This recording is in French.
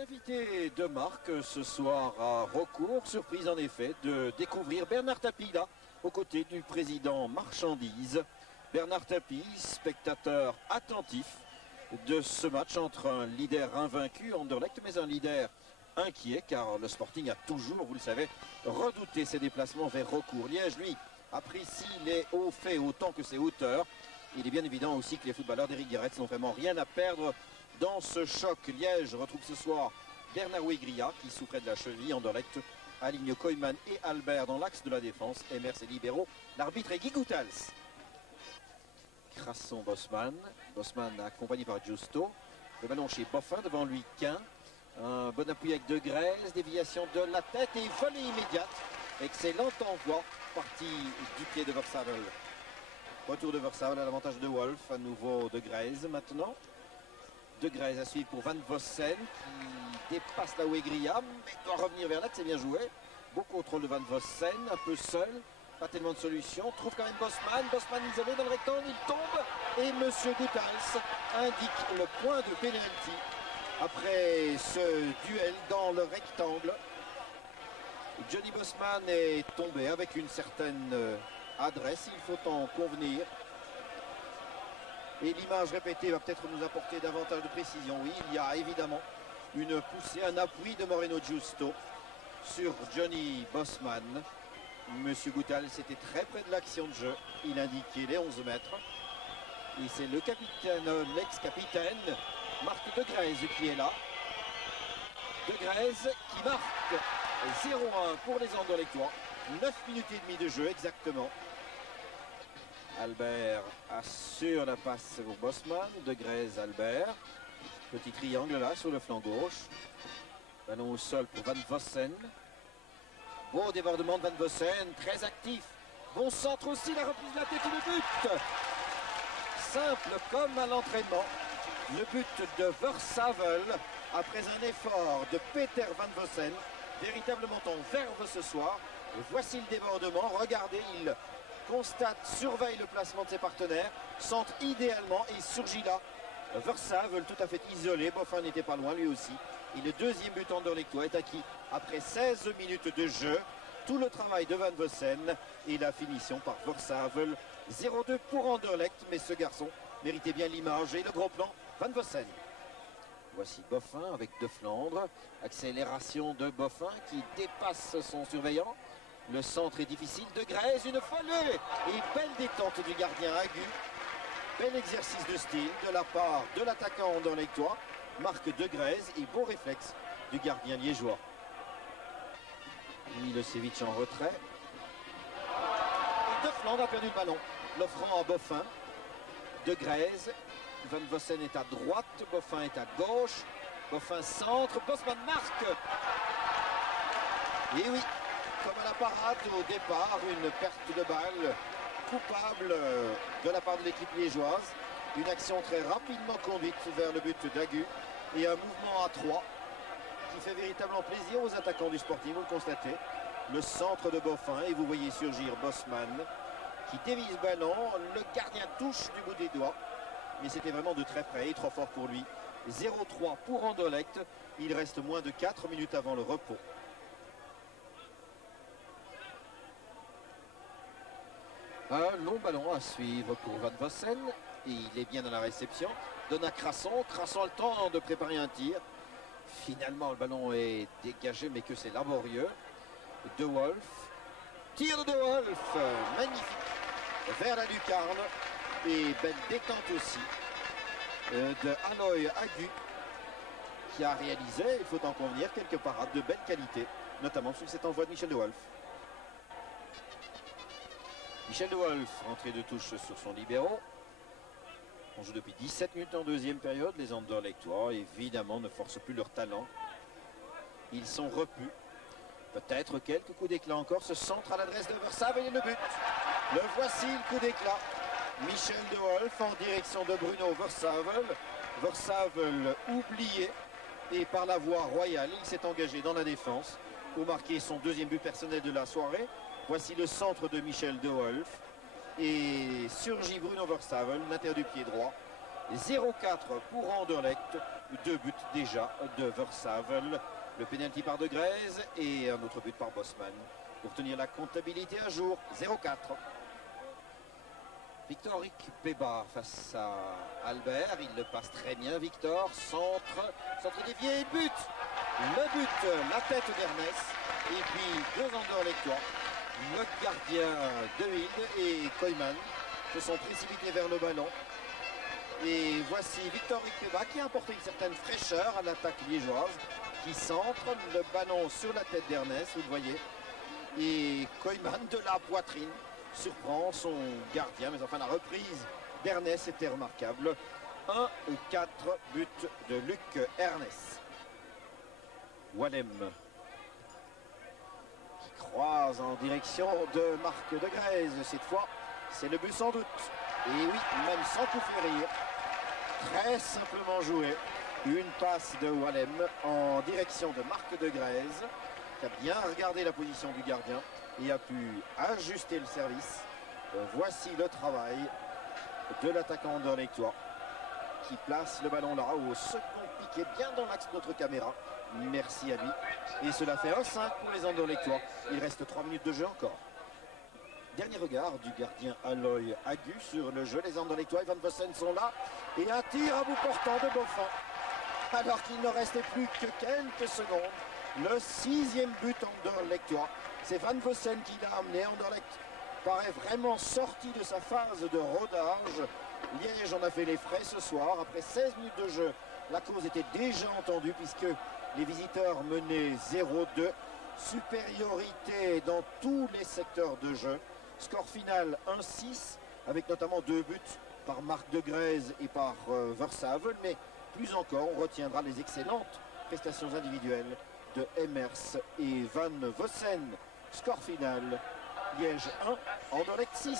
invité de marque ce soir à Raucourt. Surprise en effet de découvrir Bernard Tapie là, aux côtés du président Marchandise. Bernard Tapie, spectateur attentif de ce match entre un leader invaincu, Anderlecht, mais un leader inquiet, car le Sporting a toujours, vous le savez, redouté ses déplacements vers Raucourt. Liège, lui, apprécie les hauts faits autant que ses hauteurs. Il est bien évident aussi que les footballeurs d'Éric Guéret n'ont vraiment rien à perdre dans ce choc. Liège retrouve ce soir Bernard Wegria qui souffrait de la cheville. Anderlecht aligne Koyman et Albert dans l'axe de la défense. Emers et libéraux. L'arbitre est Guy Goutals. Crasson, Bosman. Bosman accompagné par Giusto. Le ballon chez Boffin, devant lui Quin. Un bon appui avec De Grelles. Déviation de la tête et volée immédiate. Excellent envoi. Partie du pied de Versavel. Retour de Versavel à l'avantage de Wolf. À nouveau De Grelles maintenant. De Grelles à suivre pour Van Vossen qui dépasse la Wegria, mais doit revenir vers l'axe, c'est bien joué. Beau contrôle de Van Vossen, un peu seul, pas tellement de solutions. Trouve quand même Bosman, Bosman isolé dans le rectangle, il tombe et Monsieur Goutals indique le point de pénalty après ce duel dans le rectangle. Johnny Bosman est tombé avec une certaine adresse, il faut en convenir. Et l'image répétée va peut-être nous apporter davantage de précision. Oui, il y a évidemment une poussée, un appui de Moreno Giusto sur Johnny Bosman. Monsieur Goutals était très près de l'action de jeu. Il indiquait les 11 mètres. Et c'est le capitaine, l'ex-capitaine, Marc De Grelles qui est là. De Grelles qui marque 0-1 pour les Anderlechtois. 9 minutes et demie de jeu exactement. Albert assure la passe pour Bosman, De Grelles, Albert. Petit triangle là sur le flanc gauche. Ballon au sol pour Van Vossen. Beau débordement de Van Vossen, très actif. Bon centre aussi, la reprise de la tête et le but. Simple comme à l'entraînement. Le but de Versavel après un effort de Peter Van Vossen. Véritablement en verve ce soir. Voici le débordement, regardez, il constate, surveille le placement de ses partenaires, centre idéalement et surgit là. Versavel tout à fait isolé, Boffin n'était pas loin lui aussi. Et le deuxième but Anderlechtois est acquis après 16 minutes de jeu. Tout le travail de Van Vossen et la finition par Versavel. 0-2 pour Anderlecht, mais ce garçon méritait bien l'image et le gros plan Van Vossen. Voici Boffin avec De Flandre. Accélération de Boffin qui dépasse son surveillant. Le centre est difficile. De Grelles, une volée et belle détente du gardien Agu. Bel exercice de style de la part de l'attaquant Anderlechtois, Marc De Grelles, et beau réflexe du gardien liégeois. Milosevic en retrait. Et De Flandre a perdu le ballon, l'offrant à Boffin. De Grelles, Van Vossen est à droite, Boffin est à gauche. Boffin centre, Bosman marque. Et oui, comme à la parade au départ, une perte de balle coupable de la part de l'équipe liégeoise. Une action très rapidement conduite vers le but d'Agu et un mouvement à 3 qui fait véritablement plaisir aux attaquants du Sporting, vous le constatez. Le centre de Boffin et vous voyez surgir Bosman qui dévie ce ballon. Le gardien touche du bout des doigts, mais c'était vraiment de très près et trop fort pour lui. 0-3 pour Anderlecht. Il reste moins de 4 minutes avant le repos. Un long ballon à suivre pour Van Vossen. Il est bien dans la réception. Donne à Crasson. Crasson a le temps de préparer un tir. Finalement, le ballon est dégagé, mais que c'est laborieux. De Wolf. Tir de Wolf. Magnifique. Vers la lucarne. Et belle détente aussi de Aloy Agu qui a réalisé, il faut en convenir, quelques parades de belle qualité, notamment sur cet envoi de Michel De Wolf. Michel De Wolf, rentrée de touche sur son libéro. On joue depuis 17 minutes en deuxième période. Les Anderlechtois, évidemment, ne forcent plus leur talent. Ils sont repus. Peut-être quelques coups d'éclat encore. Ce centre à l'adresse de Versavel et le but. Le voici, le coup d'éclat. Michel De Wolf en direction de Bruno Versavel. Versavel oublié. Et par la voie royale, il s'est engagé dans la défense pour marquer son deuxième but personnel de la soirée. Voici le centre de Michel De Wolf. Et surgit Bruno Versavel, l'intérieur du pied droit. 0-4 pour Anderlecht. 2 buts déjà de Versavel. Le pénalty par De Greyse et un autre but par Bosman. Pour tenir la comptabilité à jour, 0-4. Victor Ikpeba face à Albert. Il le passe très bien, Victor. Centre dévié, but. Le but, la tête d'Ernest. Et puis 2 Anderlechtois. Le gardien De Wilde et Koyman se sont précipités vers le ballon. Et voici Victor Ikpeba qui a apporté une certaine fraîcheur à l'attaque liégeoise, qui centre le ballon sur la tête d'Ernest, vous le voyez. Et Koyman de la poitrine surprend son gardien, mais enfin la reprise d'Ernest était remarquable. 1-4 buts de Luc Ernest. Wallem qui croise en direction de Marc De Greyse. Cette fois, c'est le but sans doute. Et oui, même sans coup férir. Très simplement joué. Une passe de Wallem en direction de Marc De Greyse, qui a bien regardé la position du gardien et a pu ajuster le service. Voici le travail de l'attaquant anderlechtois qui place le ballon là au second piqué, bien dans l'axe de notre caméra. Merci à lui. Et cela fait 1-5 pour les anderlechtois. Il reste 3 minutes de jeu encore. Dernier regard du gardien Aloy Agu sur le jeu. Les anderlechtois et Van Vossen sont là. Et un tir à bout portant de Boffin. Alors qu'il ne restait plus que quelques secondes. Le 6e but anderlechtois. C'est Van Vossen qui l'a amené. Anderlecht paraît vraiment sorti de sa phase de rodage. Liège en a fait les frais ce soir. Après 16 minutes de jeu, la cause était déjà entendue puisque les visiteurs menaient 0-2. Supériorité dans tous les secteurs de jeu. Score final 1-6 avec notamment 2 buts par Marc De Greyse et par Versavel. Mais plus encore, on retiendra les excellentes prestations individuelles de Emers et Van Vossen. Score final, Liège 1, Anderlecht 6.